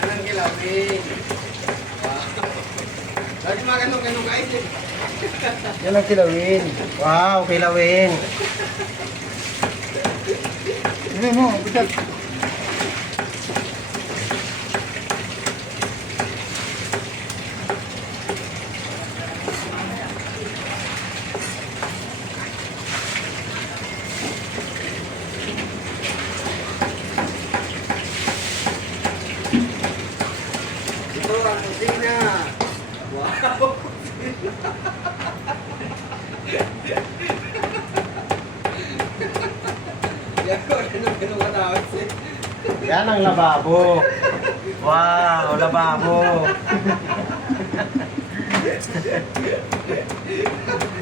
Kanan gila, may... Dahil mga ganun-ganun guys eh. Yan ang kilawin. Wow, kilawin. Ano, Hindi mo, bigat. Ito ang kusina. Wow. Yan ang lababo. Wow, lababo.